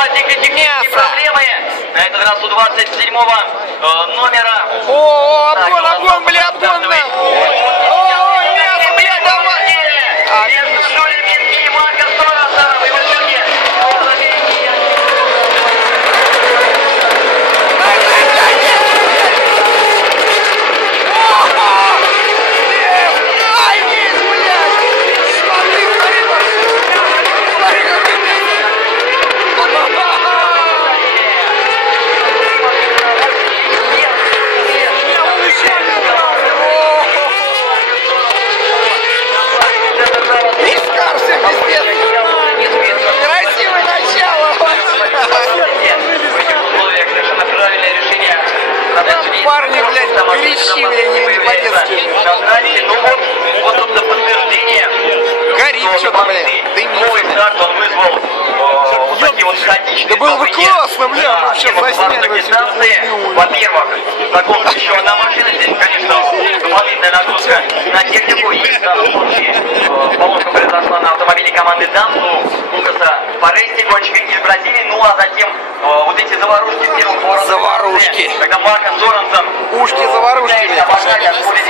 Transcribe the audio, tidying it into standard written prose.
возникли технические проблемы. На этот раз у 27-го номера. О, обгон, бля, обгон! О, мясо, бля, давай! Между Жюлем Мински и Марко Сторосом. И в итоге Красивое начало! Парни, блядь, горячивые, не по-детски. Ну вот тут на подтверждение. Горит что-то, блядь. Новый старт он вызвал вот такие вот хаотичные. Да было бы классно, бля, мы сейчас засняли бы дистанции. Во-первых, знакомится еще одна машина. Здесь, конечно, дополнительная нагрузка на технику. И в данном случае поломка произошла на автомобиле команды Дамсу Лукаса Форести, гонщика из Бразилии. Ну а затем вот эти заварушки с первым поворотом. Заварушки. Когда Марко Соренсон Ушки заварушки, блядь. обогнали от пули